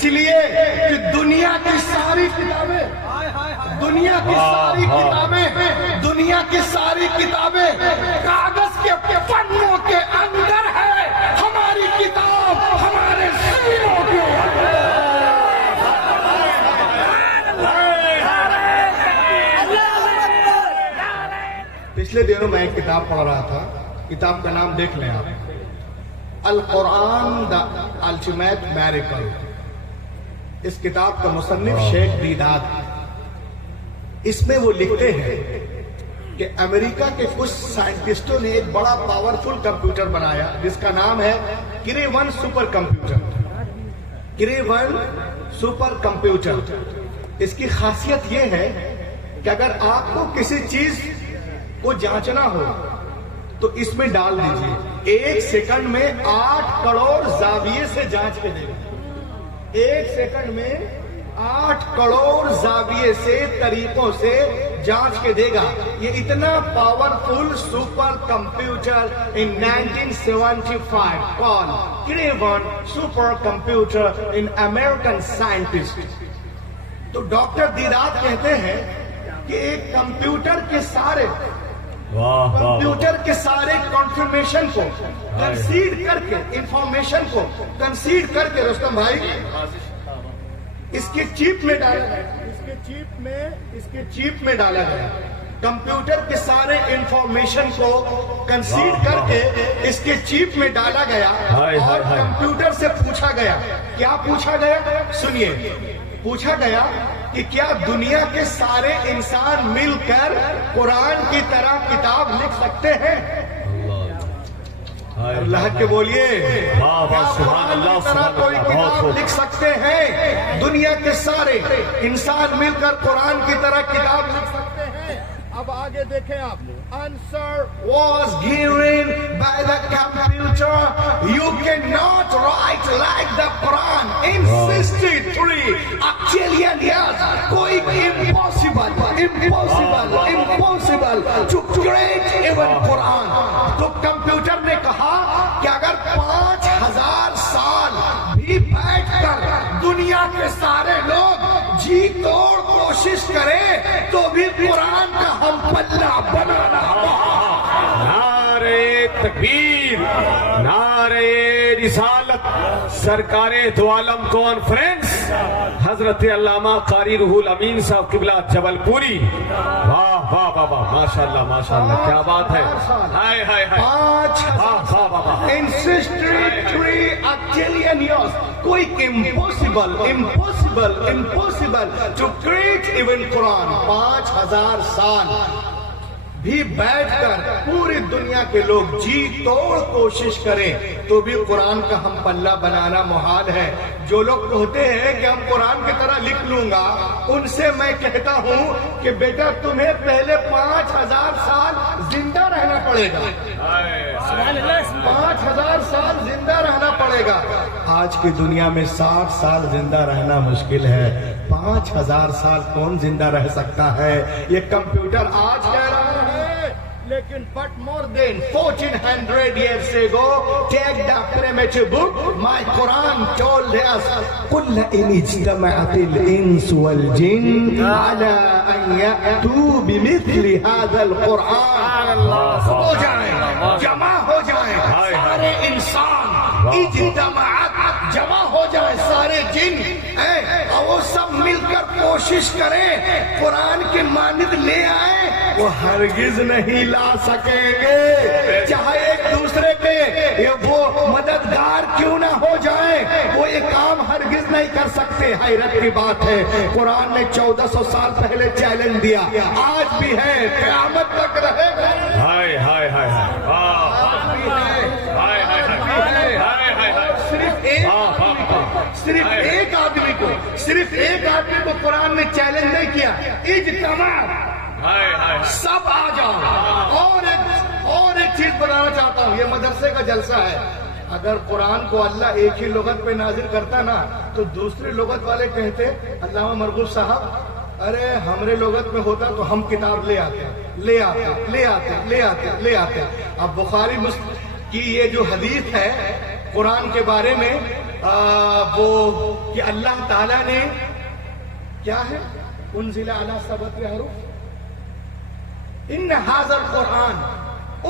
اس لیے کہ دنیا کی ساری کتابیں کاغذ کے پنوں کے اندر ہے، ہماری کتاب ہمارے سینوں کے پچھلے دنوں میں ایک کتاب پڑھ رہا تھا، کتاب کا نام دیکھ لیں آپ، القرآن دا الٹیمیٹ میریکل۔ اس کتاب کا مصنف شیخ دیداد، اس میں وہ لکھتے ہیں کہ امریکہ کے کچھ سائنٹسٹوں نے ایک بڑا پاورفل کمپیوٹر بنایا جس کا نام ہے کرے-1 سپر کمپیوٹر۔ کرے-1 سپر کمپیوٹر، اس کی خاصیت یہ ہے کہ اگر آپ کو کسی چیز کو جانچنا ہو تو اس میں ڈال دیجئے، 1 سیکنڈ میں 8 کروڑ زاویے سے جانچ کے دے گا۔ 1 سیکنڈ میں 8 کروڑ زاویے سے طریقوں سے جانچ کے دے گا۔ یہ اتنا پاورفل سپر کمپیوٹر ان 1975 کال کرے-1 سپر کمپیوٹر ان امریکن سائنٹسٹ۔ تو ڈاکٹر دیداد کہتے ہیں کہ ایک کمپیوٹر کے سارے کنفرمیشن کو کنسیڈ کر کے، انفارمیشن کو کنسیڈ کر کے، رستم بھائی، اس کے چیپ میں ڈالا گیا، اس کے چیپ میں ڈالا گیا، کمپیوٹر کے سارے انفارمیشن کو کنسیڈ کر کے اس کے چیپ میں ڈالا گیا اور کمپیوٹر سے پوچھا گیا، کیا پوچھا گیا؟ سنیے، پوچھا گیا کہ کیا دنیا کے سارے انسان مل کر قرآن کی طرح کتاب لکھ سکتے ہیں؟ اللہ کے بولیے، کیا قرآن کی طرح کوئی کتاب لکھ سکتے ہیں؟ دنیا کے سارے انسان مل کر قرآن کی طرح کتاب لکھ سکتے ہیں؟ اب آگے دیکھیں آپ، answer was given by the computer. You cannot write like the Quran in 63 octillion years. کوئی impossible to create even Quran. تو کمپیوٹر نے کہا کہ اگر 5000 سال بھی بیٹھ کر دنیا کے سارے لوگ جی توڑ کوشش کریں تو بھی قرآن کا ہم پلہ بنانا۔ نعرے تکبیر، نعرے رسالت، سرکار دو عالم کانفرنس حضرت علامہ قاری روح الامین صاحب قبلہ جبل پوری۔ واہ واہ واہ واہ، ماشاءاللہ ماشاءاللہ، کیا بات ہے، ہائے ہائے ہائے، 563 octillion years. کوئی impossible to create even Quran. 5000 سال بھی بیٹھ کر پوری دنیا کے لوگ جی توڑ کوشش کریں تو بھی قرآن کا ہم پلہ بنانا محال ہے۔ جو لوگ کہتے ہیں کہ ہم قرآن کی طرح لکھ لوں گا، ان سے میں کہتا ہوں کہ بیٹا تمہیں پہلے 5000 سال زندہ رہنا پڑے گا، 5000 سال زندہ رہنا پڑے گا۔ آج کی دنیا میں 60 سال زندہ رہنا مشکل ہے، 5000 سال کون زندہ رہ سکتا ہے؟ یہ کمپیوٹر آج کہہ رہا ہے، لیکن but more than 1400 years ago, take the primitive book, my Quran told us, قُلْ إِنِ اجْتَمَعَتِ الْإِنسُ وَالْجِنُّ عَلَىٰ أَنْ يَأْتُوا بِمِثْلِ هَذَا الْقُرْآنِ۔ ہو جائیں، جمع ہو جائیں سارے انسان، اجتماعت، جمع ہو جائیں سارے جن، اور وہ سب مل کر کوشش کریں قرآن کے مانند لے آئیں، وہ ہرگز نہیں لا سکیں گے، چاہے ایک دوسرے کے وہ مددگار کیوں نہ ہو جائیں، وہ یہ کام ہرگز نہیں کر سکتے۔ حیرت کی بات ہے، قرآن نے 1400 سال پہلے چیلنج دیا، آج بھی ہے، قیامت تک رہے گا۔ ہائے ہائے ہائے ہائے، صرف ایک آدمی کو قرآن نے چیلنج نہیں کیا، اجتماع، سب آ جاؤ۔ اور ایک چیز بتانا چاہتا ہوں، یہ مدرسے کا جلسہ ہے، اگر قرآن کو اللہ ایک ہی لغت پہ نازل کرتا نا تو دوسری لغت والے کہتے علامہ مرغوب صاحب، ارے ہمارے لغت میں ہوتا تو ہم کتاب لے آتے۔ اب بخاری مسلم کی یہ جو حدیث ہے قرآن کے بارے میں وہ کہ اللہ تعالیٰ نے کیا ہے انزل علی سبعۃ حروف، ان ھذا القرآن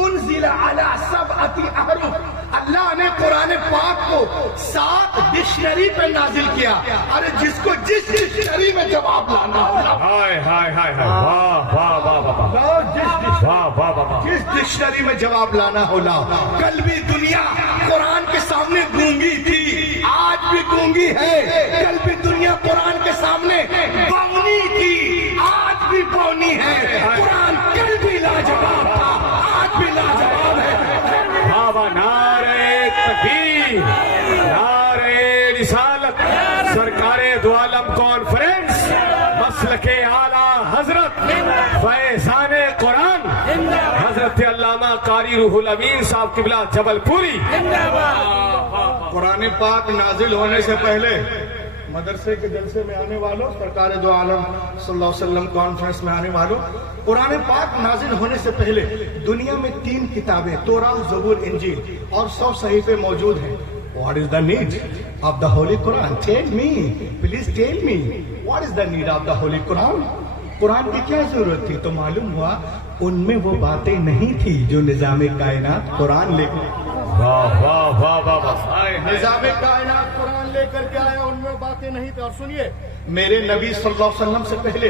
انزل علی سبعۃ حروف، اللہ نے قرآن پاک کو 7 ڈکشنری پہ نازل کیا. ارے جس کو جس ڈکشنری میں جواب لانا ہوگا، ہائے ہائے ہائے ہائے، واہ واہ واہ واہ واہ واہ واہ، جس ڈکشنری میں جواب لانا ہوگا. کل بھی دنیا قرآن کے سامنے گونگی تھی، آج بھی گونگی ہے. کل بھی دنیا قرآن کے سامنے بونی تھی، آج بھی بونی ہے. قرآن کل بھی لاجواب تھا، آج بھی لاجواب ہے. بابا نعرہ تکبیر، نعرہ رسالت، سرکار دو عالم کانفرنس، مسلک اعلیٰ حضرت فیضان قرآن حضرت علامہ قاری روح الامین صاحب قبلہ جبل پوری. قرآن پاک نازل ہونے سے پہلے مدرسے کے جلسے میں آنے والوں، سرکار دو عالم صلی اللہ علیہ وسلم کانفرنس میں آنے والوں، قرآن پاک نازل ہونے سے پہلے دنیا میں 3 کتابیں توراۃ، زبور، انجیل اور 100 صحیفے موجود ہیں. What is the need of the Holy Quran? Tell me, please tell me, what is the need of the Holy Quran? قرآن کی کیا ضرورت تھی؟ تو معلوم ہوا ان میں وہ باتیں نہیں تھی جو نظام کائنات قرآن لے کر، واہ واہ واہ واہ واہ، نظام کائنات قرآن لے کر کے آیا، ان میں باتیں نہیں تھی. اور سنیے، میرے نبی صلی اللہ علیہ وسلم سے پہلے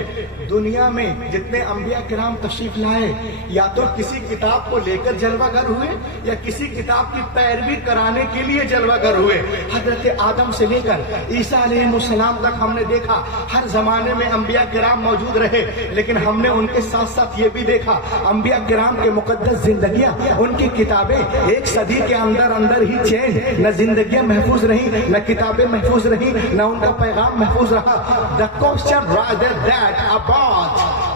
دنیا میں جتنے انبیاء کرام تشریف لائے، یا تو کسی کتاب کو لے کر جلوہ گر ہوئے یا کسی کتاب کی پیروی کرانے کے لیے جلوہ گر ہوئے. حضرت آدم سے لے کر عیسیٰ علیہ السلام تک ہم نے دیکھا ہر زمانے میں انبیاء کرام موجود رہے، لیکن ہم نے ان کے ساتھ ساتھ یہ بھی دیکھا انبیاء کرام کے مقدس زندگیاں، ان کی کتابیں 1 صدی کے اندر ہی چینج، نہ زندگیاں محفوظ رہیں، نہ کتابیں محفوظ رہیں، نہ ان کا پیغام محفوظ رہا. The question rather that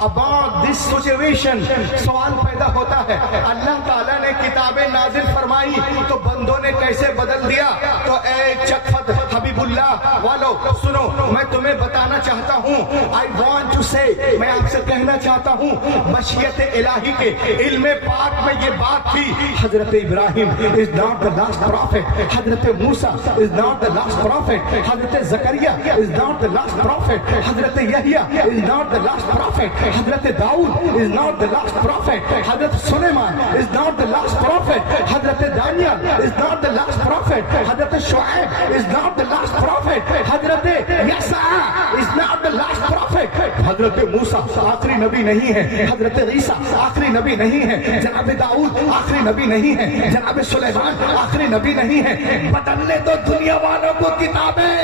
about this situation، سوال پیدا ہوتا ہے اللہ تعالیٰ نے کتابیں نازل فرمائی تو بندوں نے کیسے بدل دیا؟ تو اے چکفت حبیب اللہ والو سنو، میں تمہیں بتانا چاہتا ہوں، I want to say، میں آپ سے کہنا چاہتا ہوں، مشیت الہی کے علم پاک میں یہ بات تھی. حضرت ابراہیم is not the last prophet، حضرت موسیٰ is not the last prophet، حضرت زکریا is not the last prophet، حضرت یحییٰ is not the last prophet، حضرت داؤد is not the last prophet، حضرت سلیمان is not the last prophet، حضرت Daniyal is not the last prophet، حضرت Shoaib is not the last prophet، حضرت یسوع is not the last prophet، حضرت موسیٰ آخری نبی نہیں ہے، حضرت عیسیٰ آخری نبی نہیں ہے، جناب داؤد آخری نبی نہیں ہے، جناب سلیمان آخری نبی نہیں ہے. بدلنے تو دنیا والوں کو کتابیں،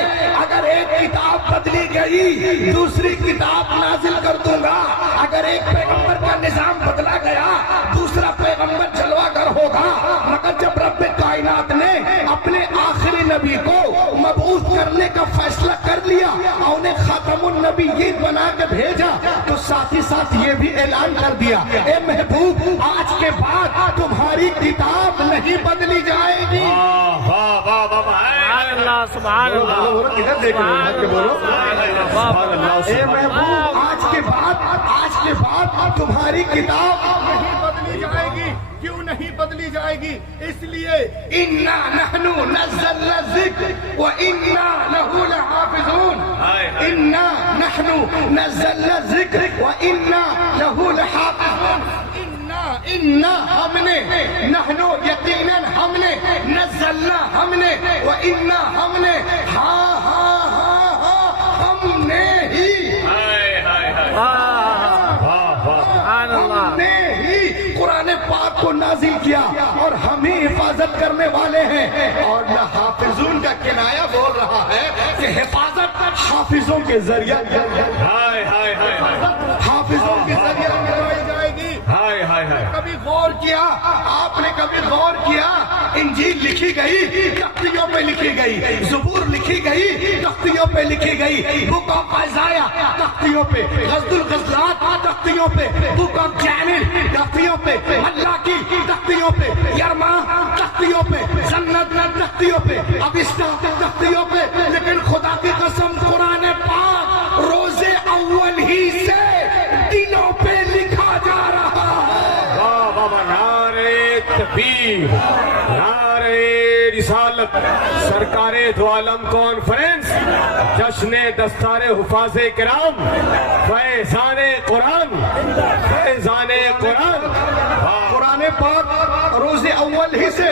اگر ایک کتاب بدلی گئی دوسری کتاب نازل کر دوں گا. اگر ایک پیغمبر کا نظام بدلا گیا دوسرا پیغمبر جلوہ گر ہوگا. مگر جب رب کائنات نے اپنے آخری نبی کو مبعوث کرنے کا فیصلہ کر لیا اور انہیں خاتم النبیین بنا کے بھیجا تو ساتھ ہی ساتھ یہ بھی اعلان کر دیا، اے محبوب آج کے بعد تمہاری کتاب نہیں بدلی جائے گی. سبحان اللہ، کدھر دیکھ رہے ہیں؟ بولو اے محبوب آج کے بعد تمہاری کتاب نہیں بدلی جائے گی. کیوں نہیں بدلی جائے گی؟ اس لیے اِنَّا نَحْنُ نَزَّلْنَا الذِّكْرَ وَإِنَّا لَهُ لَحَافِظُونَ. اِنَّا نَحْنُ نَزَّلْنَا الذِّكْرَ وَإِنَّا لَهُ لَحَافِظُونَ. اِنَّا ہم نے، نحنو یقیناً ہم نے، نزلنا ہم نے، وَإِنَّا ہم نے، ہاں ہم نے ہی قرآن پاک کو نازل کیا اور ہم ہی حفاظت کرنے والے ہیں. اور نہ حافظون کا کنایہ بول رہا ہے کہ حفاظت حافظوں کے ذریعہ حافظوں کے ذریعہ کروائی جائے گی. کبھی غور کیا آپ نے؟ کبھی غور کیا انجیل لکھی گئی تختیوں پہ لکھی گئی، زبور لکھی گئی تختیوں پہ لکھی گئی، بک آف عزائیہ تختیوں پہ، غزل الغزلات تختیوں پہ، بک آف جامل تختیوں پہ، ملاکی تختیوں پہ، یرما تختیوں پہ، زنت تختیوں پہ، ابستا تختیوں پہ. لیکن خدا کی قسم قرآن پاک روز اول ہی سے دلوں پہ لکھا جا رہا ہے. نعرہ تکبیر، نعرہ رسالت سرکار دو عالم کانفرنس جشن دستار حفاظ کرام فیضان قرآن فیضان قرآن قرآن پاک روز اول ہی سے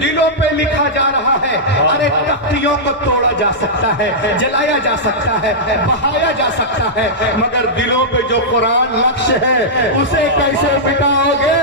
دلوں پہ لکھا جا رہا ہے. ارے تختیوں کو توڑا جا سکتا ہے, جلایا جا سکتا ہے, بہایا جا سکتا ہے, مگر دلوں پہ جو قرآن نقش ہے اسے کیسے مٹاؤ گے؟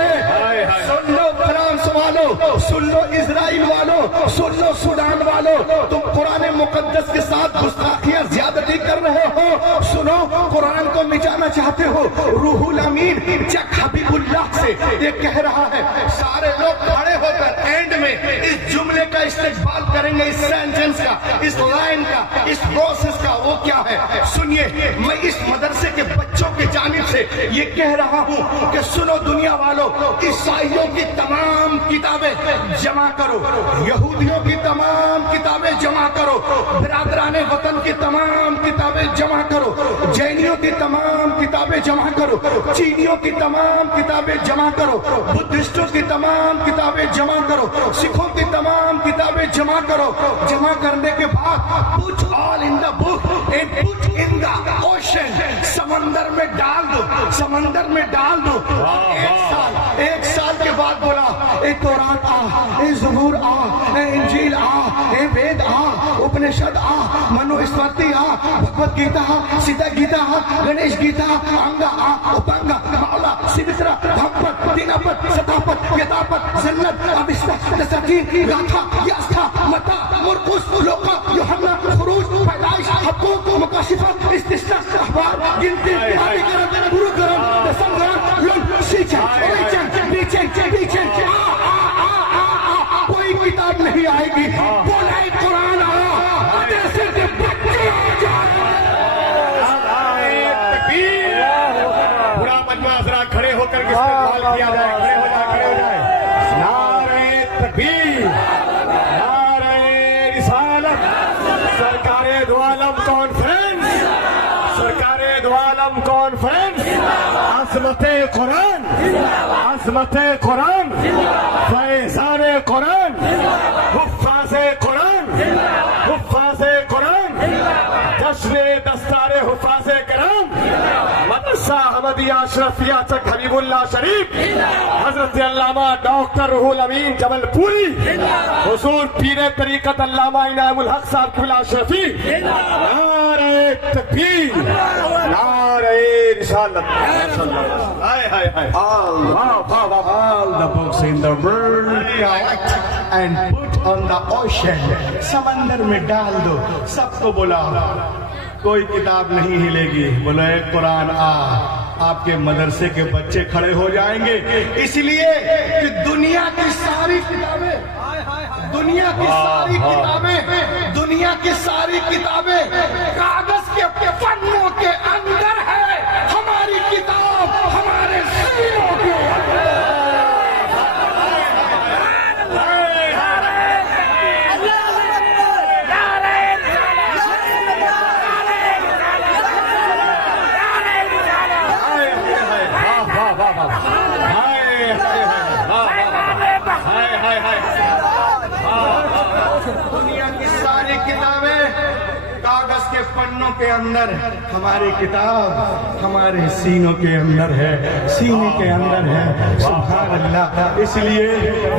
سن لو فرانس والو, سن لو اسرائیل والو, سن لو سوڈان والو, تم قرآن مقدس کے ساتھ گستاخیاں زیادتی کر رہے ہو. سنو, قرآن کو مٹانا چاہتے ہو. روح الامین چک حبیب اللہ سے یہ کہہ رہا ہے. سارے لوگ کھڑے ہو کر اینڈ میں اس جملے کا استقبال کریں گے, اس سینٹنس کا, اس لائن کا, اس پروسیس کا. وہ کیا ہے سنیے. میں اس مدرسے کے بچوں کی جانب سے یہ کہہ رہا ہوں کہ سنو دنیا والوں, عیسائیوں کی تمام کتابیں جمع کرو, یہودیوں کی تمام کتابیں جمع کرو, برادران وطن کی تمام کتابیں جمع کرو, جینیوں کی تمام کتابیں جمع کرو, چینیوں کی تمام کتابیں جمع کرو, بدھسٹوں کی تمام کتابیں جمع کرو, سکھوں کی تمام کتابیں جمع کرو. جمع کرنے کے بعد put all in the book and put in the ocean. سمندر میں ڈال دو, سمندر میں ڈال دو. ایک سال کے بعد بولا اے تورات آ, اے زبور آ, اے انجیل آ, اے وید آ, اپنشد آ, منو اسمرتی آ, بھگوت گیتا آ, سیتا گیتا آ, گنیش گیتا آ, انگا آ, اپنگا, ماولا, سمترا, دھمپت, دینپت, ستاپت, یتاپت, زنت, اوستا, تساتیر, گاتھا, یاستھا, متا, مرقس, لوقا, یوحنا, خروج, پیدائش, حقوق, مکاشفہ, استثناء, اخبار, گنتی, آدھی کرم, گرو کرم, دسم گرم, لنگ, سیچن, اویچن, بیچن, بیچن, کوئی کتاب نہیں آئے گی. بولا قرآن آیا, مدرسے کے بچے آ جائیں. پورا مجمع ذرا کھڑے ہو کر کے استقبال کیا جائے. کھڑے ہو جائے, کھڑے ہو جائے. نعرہ تکبیر, نعرہ رسالت سرکار دو عالم کانفرنس, سرکار دو عالم کانفرنس, عظمت قرآن, عظمت قرآن, فیضان قرآن, حفاظ قرآن, حفاظ قرآن, جشن دستار حفاظ کرام مدرسہ احمدیہ اشرفیہ چک حبیب اللہ شریف حضرت علامہ ڈاکٹر روح الامین جبل پوری, حضور پیر طریقت علامہ عنایت الحق صاحب قبلہ اشرفی. نعرہ تکبیر, نعرہ رسالت. All the books in the world collect and put on the ocean. سمندر میں ڈال دو. سب کو بلا, کوئی کتاب نہیں ہلے گی. بولو اے قرآن آ. آپ کے مدرسے کے بچے کھڑے ہو جائیں گے, اس لیے کہ دنیا کی ساری کتابیں, دنیا کی ساری کتابیں, دنیا کی ساری کتابیں کاغذ کے پنوں کے اندر ہے. ہماری کتاب ہمارے سینوں کے دنیا کی ساری کتابیں کاغذ کے پنوں کے اندر, ہماری کتاب ہمارے سینوں کے اندر ہے, سینے کے اندر ہے. سبحان اللہ. اس لیے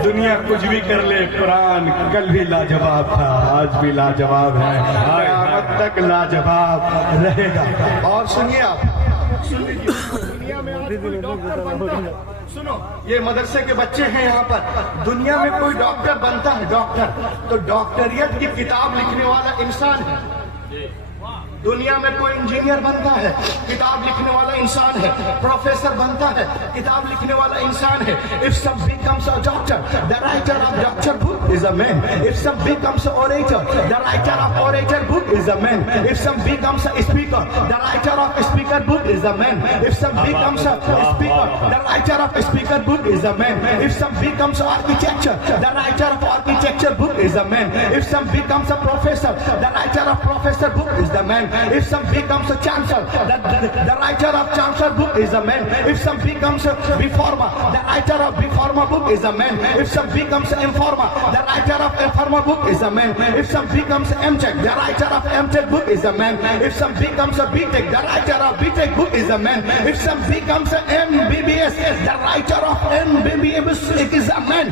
دنیا کچھ بھی کر لے, قرآن کل بھی لاجواب تھا, آج بھی لاجواب ہے, قیامت تک لاجواب رہے گا. اور سنیے آپ, دنیا میں کوئی ڈاکٹر بنتا ہے, سنو یہ مدرسے کے بچے ہیں یہاں پر, دنیا میں کوئی ڈاکٹر بنتا ہے, ڈاکٹر تو ڈاکٹریت کی کتاب لکھنے والا انسان ہے. دنیا میں کوئی انجینئر بنتا ہے, کتاب لکھنے والا انسان ہے. پروفیسر بنتا ہے, کتاب لکھنے والا انسان ہے. If some becomes a doctor, the writer of doctor book is a man. If some becomes an orator, the writer of orator book is a man. If some becomes a speaker, the writer of speaker book is a man. If some becomes a speaker, the writer of speaker book is a man. If some becomes architecture, the writer of architecture book is a man. If some becomes a professor, the writer of professor book is the man. If some becomes a chancellor, the writer of chancellor book is a man. If some becomes a reformer, the writer of reformer book is a man. If some becomes an informer, the writer of informer book is a man. If some becomes MTech, the writer of MTech book is a man. If some becomes a BTech, the writer of BTech book is a man. If some becomes a MBBS, the writer of MBBS is a man.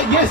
IAS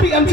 PMG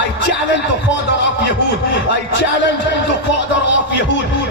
I challenge the father of Yahud. I challenge the father of Yahud.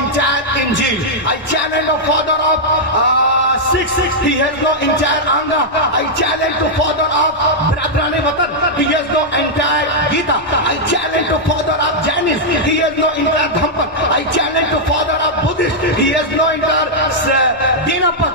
entire Injil. I challenge the father of 6 he has no entire Anga. I challenge the father of Brathrane Vatan, he has no entire Gita. I challenge the father of Jainis, he has no entire Dhampak. I challenge the father of Buddhist, he has no entire Dinapak.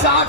60